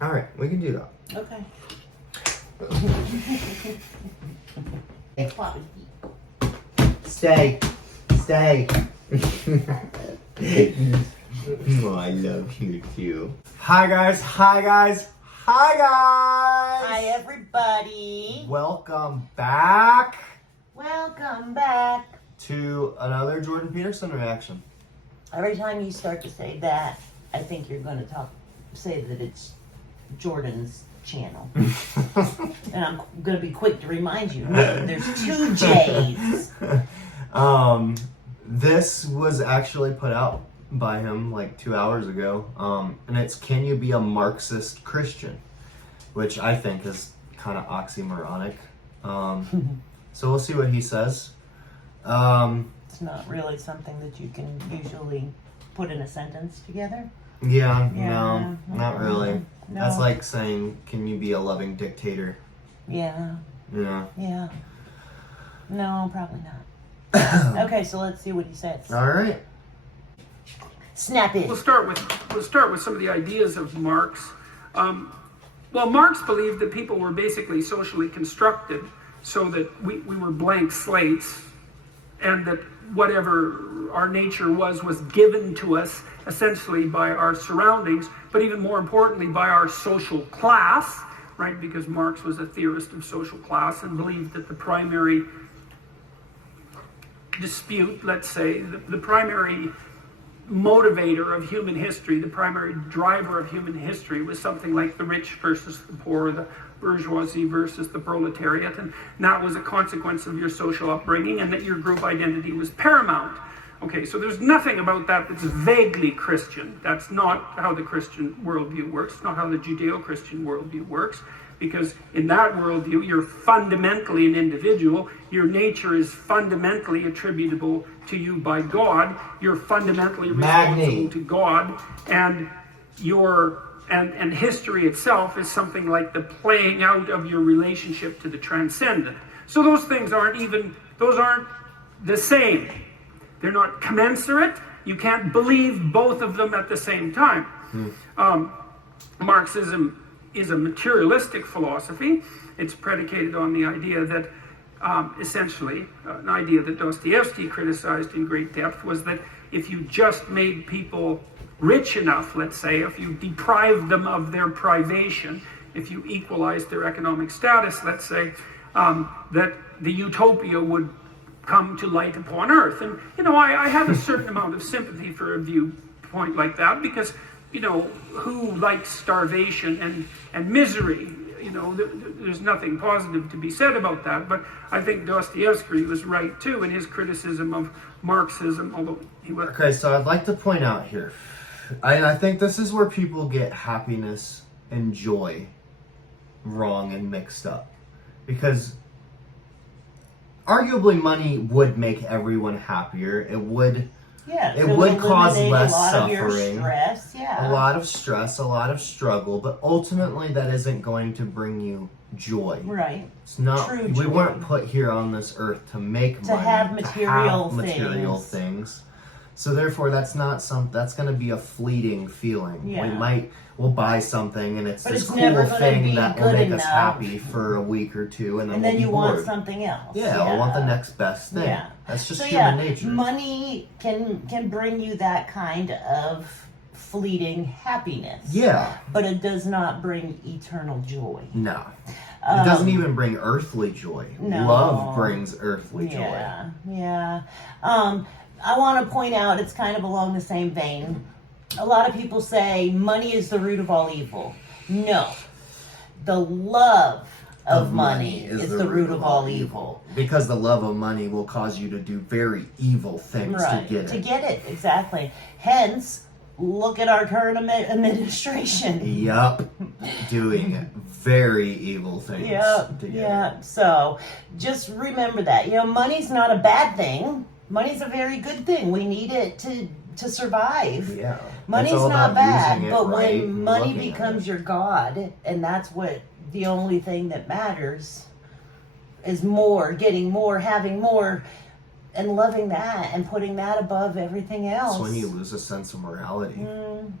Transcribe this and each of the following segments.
All right, we can do that. Okay. Stay. Oh, I love you too. Hi guys. Hi, everybody. Welcome back to another Jordan Peterson reaction. Every time you start to say that, I think you're going to say that it's Jordan's channel. And I'm going to be quick to remind you, there's 2 J's. This was actually put out by him like 2 hours ago. And it's Can You Be a Marxist Christian? Which I think is kind of oxymoronic. So we'll see what he says. It's not really something that you can usually put in a sentence together. Yeah, no, not really. No. That's like saying, can you be a loving dictator? Yeah. Yeah. No, probably not. Okay, so let's see what he says. All right. Snap it. We'll start with some of the ideas of Marx. Well, Marx believed that people were basically socially constructed so that we were blank slates, and that whatever our nature was given to us essentially by our surroundings, but even more importantly by our social class, right? Because Marx was a theorist of social class and believed that the primary dispute, let's say, the primary motivator of human history, the primary driver of human history was something like the rich versus the poor, the bourgeoisie versus the proletariat, and that was a consequence of your social upbringing, and that your group identity was paramount. Okay, so there's nothing about that that's vaguely Christian. That's not how the Christian worldview works. It's not how the Judeo-Christian worldview works, because in that worldview, you're fundamentally an individual. Your nature is fundamentally attributable to you by God. You're fundamentally responsible to God, and and history itself is something like the playing out of your relationship to the transcendent. So those things aren't the same. They're not commensurate. You can't believe both of them at the same time. Marxism is a materialistic philosophy. It's predicated on the idea that essentially, an idea that Dostoevsky criticized in great depth was that if you just made people rich enough, let's say, if you deprived them of their privation, if you equalized their economic status, let's say, that the utopia would come to light upon earth. And, I have a certain amount of sympathy for a viewpoint like that, because, who likes starvation and misery? There's nothing positive to be said about that, but I think Dostoevsky was right too in his criticism of Marxism, although he was... Okay, so I'd like to point out here, I think this is where people get happiness and joy wrong and mixed up, because arguably money would make everyone happier. It would cause less suffering, a lot of stress, a lot of struggle, but ultimately that isn't going to bring you joy. Right. It's not. True We joy. weren't put here on this earth to make money, have material things. So therefore, that's going to be a fleeting feeling. Yeah. We'll buy something, and it's But this it's cool never gonna thing be that will good make us enough. happy for a week or two, and then we'll be you bored. want something else. Yeah, I want the next best thing. Yeah. That's just So human nature. money can bring you that kind of fleeting happiness. Yeah. But it does not bring eternal joy. No. It doesn't even bring earthly joy. No. Love brings earthly joy. Yeah. I want to point out, it's kind of along the same vein. A lot of people say money is the root of all evil. No. The love of money is the root of all evil. Because the love of money will cause you to do very evil things to get it. To get it, exactly. Hence, look at our current administration. Yup. Doing very evil things to get it. So, just remember that. Money's not a bad thing. Money's a very good thing. We need it to survive. Yeah. Money's It's all not about bad, using it but right when and money looking at becomes it. your God, and that's what the only thing that matters is more, getting more, having more, and loving that and putting that above everything else. It's when you lose a sense of morality.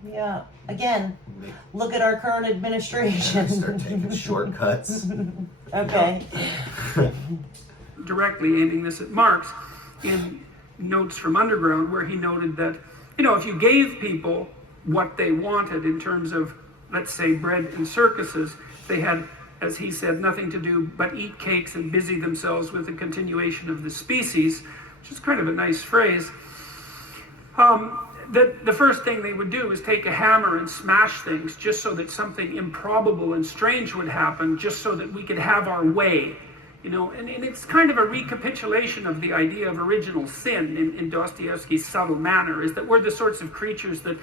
Yeah. Again, Make- look at our current administration. and start taking shortcuts. Okay. Directly aiming this at Marx in Notes from Underground, where he noted that, if you gave people what they wanted in terms of, let's say, bread and circuses, they had, as he said, nothing to do but eat cakes and busy themselves with the continuation of the species, which is kind of a nice phrase. The first thing they would do is take a hammer and smash things just so that something improbable and strange would happen, just so that we could have our way. And it's kind of a recapitulation of the idea of original sin in Dostoevsky's subtle manner, is that we're the sorts of creatures that,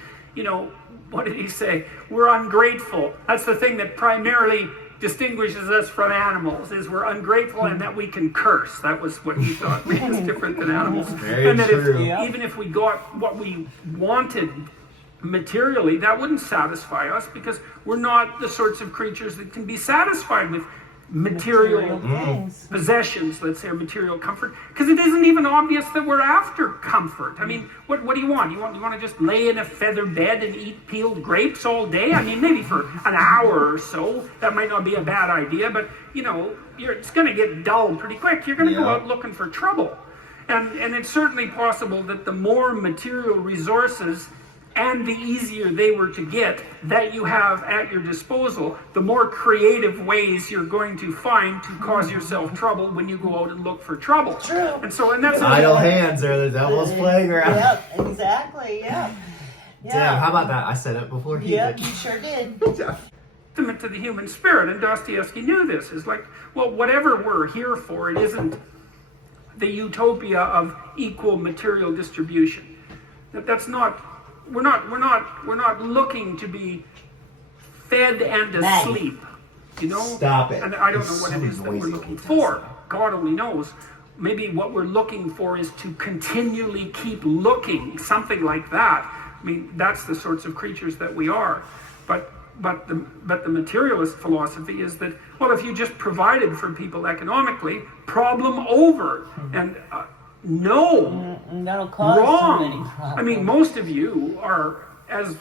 what did he say? We're ungrateful. That's the thing that primarily distinguishes us from animals, is we're ungrateful and that we can curse. That was what he thought made us different than animals. Very and that true. even if we got what we wanted materially, that wouldn't satisfy us, because we're not the sorts of creatures that can be satisfied with material things. possessions, let's say, or material comfort, because it isn't even obvious that we're after comfort. I mean, what do you want? You want to just lay in a feather bed and eat peeled grapes all day? I mean, maybe for an hour or so, that might not be a bad idea, but it's going to get dull pretty quick. You're going to go out looking for trouble. And it's certainly possible that the more material resources and the easier they were to get that you have at your disposal, the more creative ways you're going to find to cause yourself trouble when you go out and look for trouble. True. And that's Idle hands are the devil's playground. Yep, exactly, yeah. Damn, how about that? I said it before he Yep, did. you sure did. testament to the human spirit, and Dostoevsky knew this. Is like, well, whatever we're here for, it isn't the utopia of equal material distribution. That's not. We're not looking to be fed and asleep. Stop it. And I don't know It's what so it is that we're noisy. looking for. God only knows. Maybe what we're looking for is to continually keep looking, something like that. I mean, that's the sorts of creatures that we are. But the materialist philosophy is that, well, if you just provided for people economically, problem over. And no, that'll cause wrong. so many problems. I mean, most of you are, as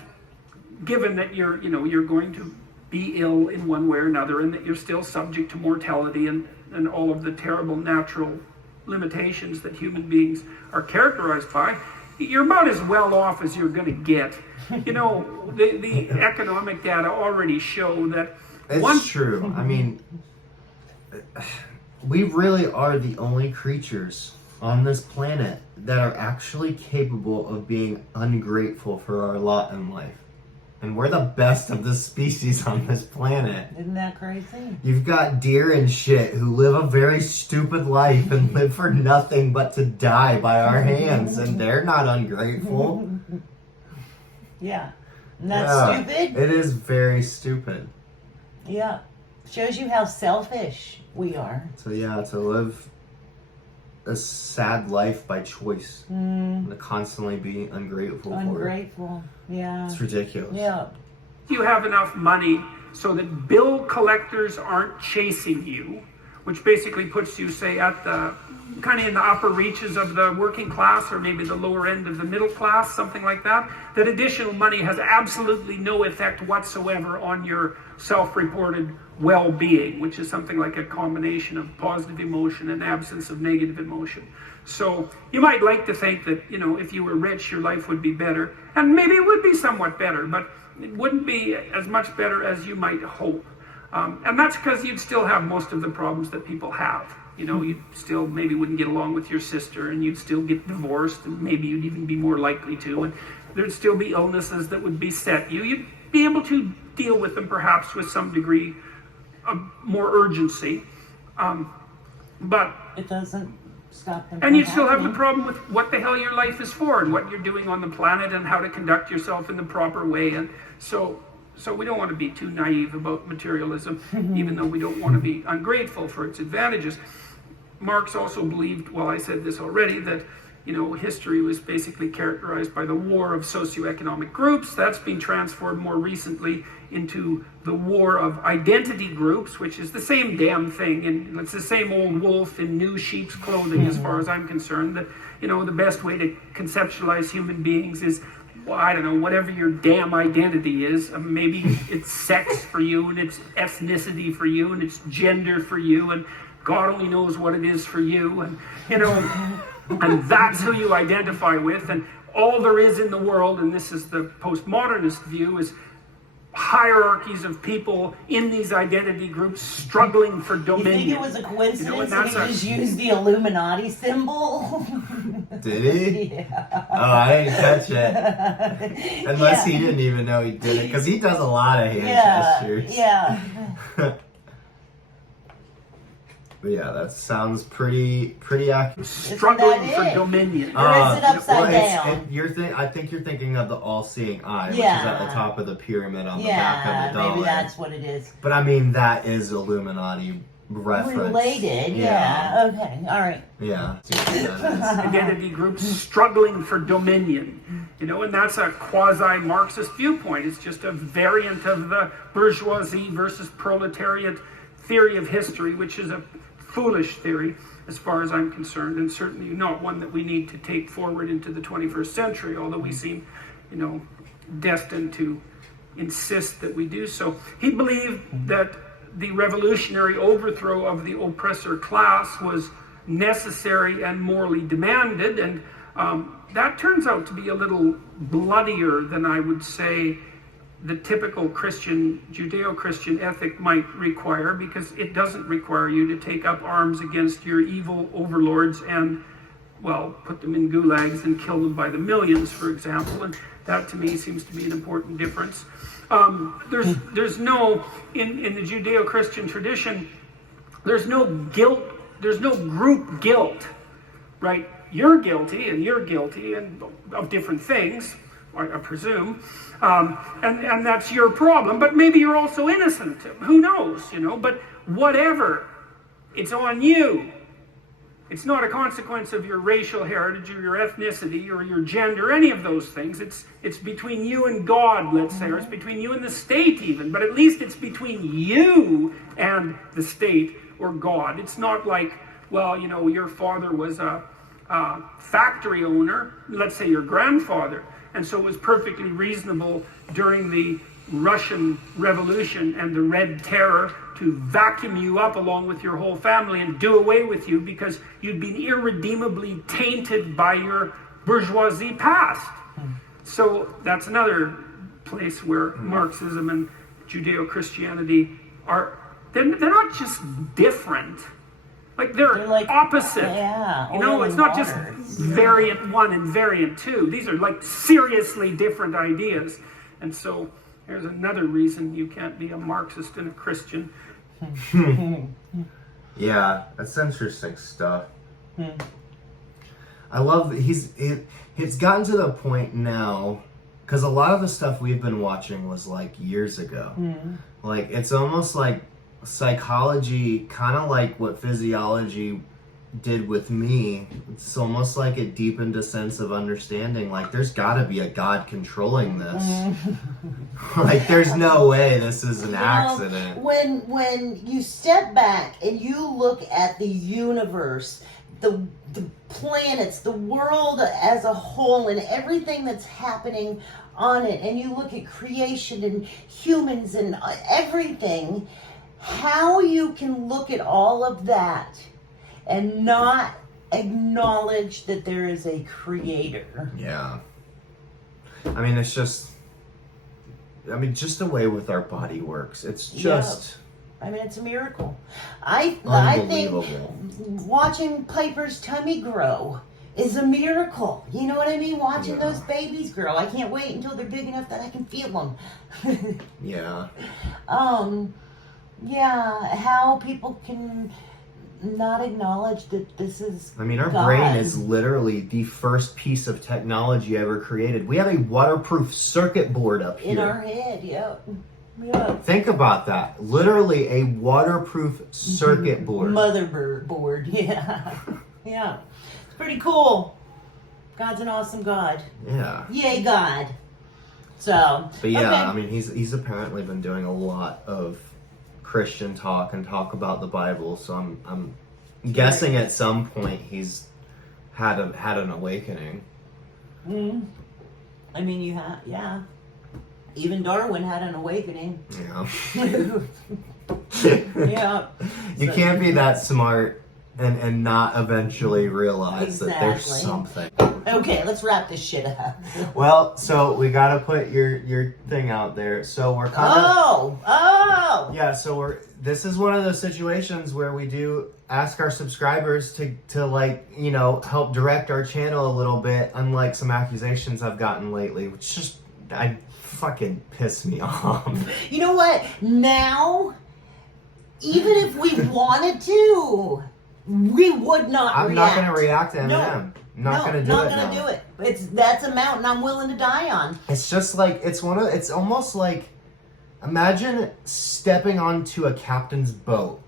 given that you're going to be ill in one way or another, and that you're still subject to mortality and all of the terrible natural limitations that human beings are characterized by, you're about as well off as you're going to get. The economic data already show that. It's true. I mean, we really are the only creatures on this planet that are actually capable of being ungrateful for our lot in life. And we're the best of the species on this planet. Isn't that crazy? You've got deer and shit who live a very stupid life and live for nothing but to die by our hands, and they're not ungrateful. Yeah. And that's stupid? It is very stupid. Yeah. Shows you how selfish we are. So to live a sad life by choice. And to constantly be ungrateful for it. Ungrateful. Yeah. It's ridiculous. Yeah. You have enough money so that bill collectors aren't chasing you, which basically puts you, say, at the kind of in the upper reaches of the working class, or maybe the lower end of the middle class, something like that. That additional money has absolutely no effect whatsoever on your self-reported well-being, which is something like a combination of positive emotion and absence of negative emotion. So you might like to think that, if you were rich, your life would be better. And maybe it would be somewhat better, but it wouldn't be as much better as you might hope. And that's because you'd still have most of the problems that people have. You still maybe wouldn't get along with your sister, and you'd still get divorced, and maybe you'd even be more likely to. And there'd still be illnesses that would beset you. You'd be able to deal with them perhaps with some degree of more urgency. But it doesn't stop them. And you still have the problem with what the hell your life is for, and what you're doing on the planet, and how to conduct yourself in the proper way. And so we don't want to be too naive about materialism, even though we don't want to be ungrateful for its advantages. Marx also believed, well, I said this already, that history was basically characterized by the war of socioeconomic groups. That's been transformed more recently into the war of identity groups, which is the same damn thing, and it's the same old wolf in new sheep's clothing as far as I'm concerned. That, the best way to conceptualize human beings is, well, I don't know, whatever your damn identity is. Maybe it's sex for you, and it's ethnicity for you, and it's gender for you, and God only knows what it is for you, and and that's who you identify with, and all there is in the world, and this is the postmodernist view, is hierarchies of people in these identity groups struggling for dominion. You think it was a coincidence that he just used the Illuminati symbol? Did he? Yeah. Oh, I didn't catch it. Unless he didn't even know he did it, because he does a lot of hand gestures. Yeah. But yeah, that sounds pretty accurate. Struggling for dominion. Or is it upside down? I think you're thinking of the all-seeing eye, which is Yeah. at the top of the pyramid on the back of the dollar. Maybe that's what it is. But I mean, that is Illuminati reference. Related, yeah. Okay, all right. Yeah. See what that is. Identity groups struggling for dominion. And that's a quasi-Marxist viewpoint. It's just a variant of the bourgeoisie versus proletariat theory of history, which is a foolish theory as far as I'm concerned, and certainly not one that we need to take forward into the 21st century, although we seem, destined to insist that we do so. He believed that the revolutionary overthrow of the oppressor class was necessary and morally demanded, and that turns out to be a little bloodier than I would say the typical Judeo-Christian ethic might require, because it doesn't require you to take up arms against your evil overlords and, well, put them in gulags and kill them by the millions, for example. And that to me seems to be an important difference. There's no, in the Judeo-Christian tradition, there's no guilt, there's no group guilt, right? You're guilty and of different things, I presume, and that's your problem, but maybe you're also innocent, who knows, but whatever, it's on you. It's not a consequence of your racial heritage or your ethnicity or your gender, any of those things. It's between you and God, let's say, or it's between you and the state even, but at least it's between you and the state or God. It's not like, well, your father was a factory owner, let's say your grandfather, and so it was perfectly reasonable during the Russian Revolution and the Red Terror to vacuum you up along with your whole family and do away with you because you'd been irredeemably tainted by your bourgeoisie past. So that's another place where Marxism and Judeo-Christianity they're not just different. They're like opposite. Yeah. It's not just variant 1 and variant 2. These are like seriously different ideas. And so there's another reason you can't be a Marxist and a Christian. Yeah, that's interesting stuff. I love that it's gotten to the point now, because a lot of the stuff we've been watching was like years ago. Like, it's almost like psychology, kind of like what physiology did with me. It's almost like it deepened a sense of understanding, like there's got to be a God controlling this. Like, there's no way this is an accident. When you step back and you look at the universe, the planets, the world as a whole, and everything that's happening on it, and you look at creation and humans and everything, how you can look at all of that and not acknowledge that there is a creator. Yeah. I mean, it's just the way with our body works. It's just... I mean, it's a miracle. I think watching Piper's tummy grow is a miracle. You know what I mean? Watching those babies grow. I can't wait until they're big enough that I can feel them. Yeah. Yeah, how people can not acknowledge that this is I mean, our God. brain is literally the first piece of technology ever created. We have a waterproof circuit board up here. In our head, yep. Think about that. Literally a waterproof circuit board. Motherboard, yeah. Yeah. It's pretty cool. God's an awesome God. Yeah. Yay, God. So. But yeah, okay. I mean, he's apparently been doing a lot of Christian talk and talk about the Bible. So I'm guessing at some point he's had an awakening. I mean, yeah. Even Darwin had an awakening. Yeah. Yeah. You can't be that smart and not eventually realize that there's something. Okay, let's wrap this shit up. Well, so we gotta put your thing out there. So we're kind of. Oh! Yeah, so this is one of those situations where we do ask our subscribers to like, you know, help direct our channel a little bit, unlike some accusations I've gotten lately, which just fucking piss me off. You know what? Now, even if we wanted to, we would not I'm react. not gonna react to Eminem. No. Not gonna do it. That's a mountain I'm willing to die on. It's just like it's almost like imagine stepping onto a captain's boat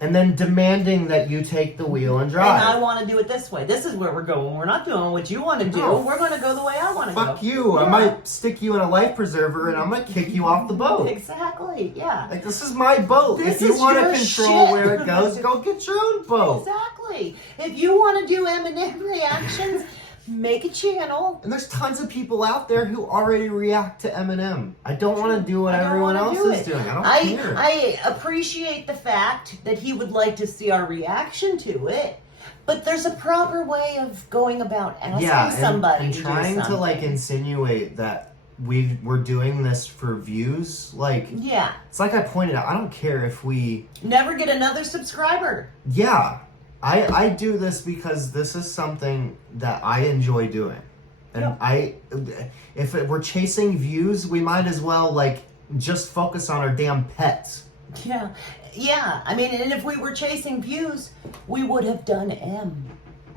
and then demanding that you take the wheel and drive. And I want to do it this way. This is where we're going. We're not doing what you want to do. No. We're going to go the way I want to go. Fuck you. Yeah. I might stick you in a life preserver and I might kick you off the boat. Exactly. Yeah. Like, this is my boat. This if you is want to your control shit. where it goes, go get your own boat. Exactly. If you want to do Eminem reactions, make a channel. And there's tons of people out there who already react to Eminem. I don't want to do what everyone else is doing. I don't care. I appreciate the fact that he would like to see our reaction to it, but there's a proper way of going about asking somebody and to trying do something. to like insinuate that we're doing this for views. Like, yeah, it's like I pointed out. I don't care if we never get another subscriber. Yeah. I do this because this is something that I enjoy doing. And if we're chasing views, we might as well like just focus on our damn pets. Yeah. Yeah. I mean, and if we were chasing views, we would have done M.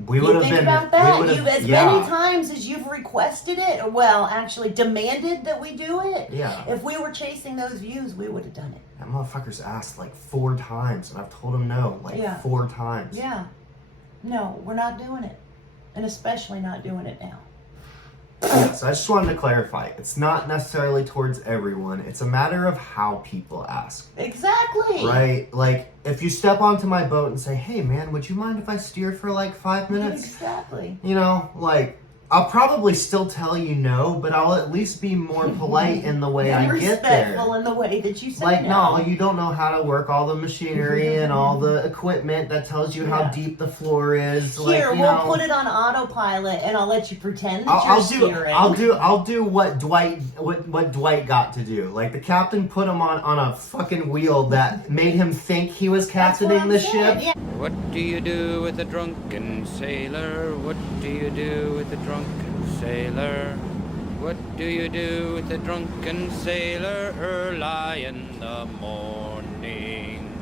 We would have think been about that. Many times as you've requested it, or well, actually demanded that we do it. Yeah. If we were chasing those views, we would have done it. That motherfucker's asked like 4 times, and I've told him no, 4 times. Yeah. No, we're not doing it. And especially not doing it now. So I just wanted to clarify. It's not necessarily towards everyone. It's a matter of how people ask. Exactly. Right? Like, if you step onto my boat and say, hey man, would you mind if I steered for like 5 minutes? Exactly. You know, like, I'll probably still tell you no, but I'll at least be more polite in the way I get there. Respectful in the way that you say like, no. You don't know how to work all the machinery and all the equipment that tells you how deep the floor is. Here, like, we'll put it on autopilot, and I'll let you pretend that I'll you're steering. I'll do what Dwight got to do. Like, the captain put him on a fucking wheel that made him think he was captaining the ship. Yeah. What do you do with a drunken sailor? What do you do with a drunken sailor? What do you do with a drunken sailor early in the morning?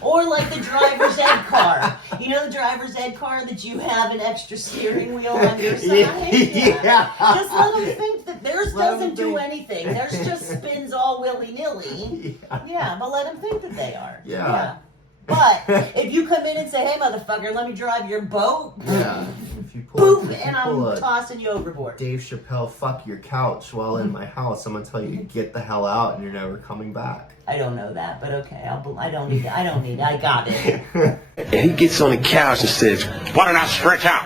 Or like the driver's ed car. You know the driver's ed car that you have an extra steering wheel on your side? Yeah. Just let them think that theirs doesn't do anything. Theirs just spins all willy-nilly. Yeah, but let them think that they are. Yeah. But if you come in and say, hey, motherfucker, let me drive your boat. Yeah. If you pull Boop, and I'm tossing you overboard. Dave Chappelle, fuck your couch while in my house, I'm gonna tell you to get the hell out and you're never coming back. I don't know that, but okay. I don't need it. I got it. And he gets on the couch and says, why don't I stretch out?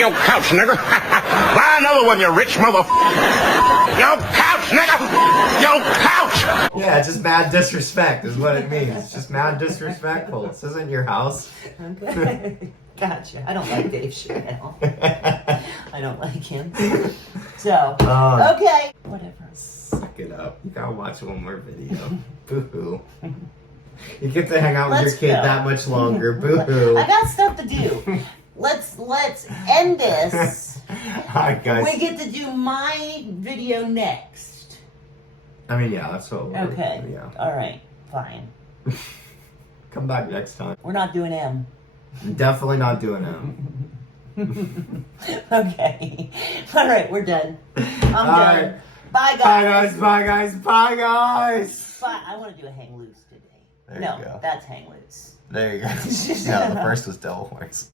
Yo, couch, nigga. Buy another one, you rich motherfucker. Yo, couch, nigga. Yo, couch. Yeah, it's just mad disrespect is what it means. It's just mad disrespectful. This isn't your house. Okay. Gotcha. I don't like Dave Chappelle. I don't like him. So, okay. Whatever. Suck it up. You gotta watch one more video. Boo-hoo. You get to hang out with your kid that much longer. Boo-hoo. I got stuff to do. Let's end this. Alright, guys. We get to do my video next. I mean, yeah, that's what we're Okay. Yeah. Alright. Fine. Come back next time. We're not doing M. Definitely not doing them. Okay. Alright, we're done. I'm done. Right. Bye, guys. Bye, guys. Bye, guys. Bye, guys. Bye. I want to do a hang loose today. There no, you go. that's hang loose. There you go. No, the first was Devil Horse.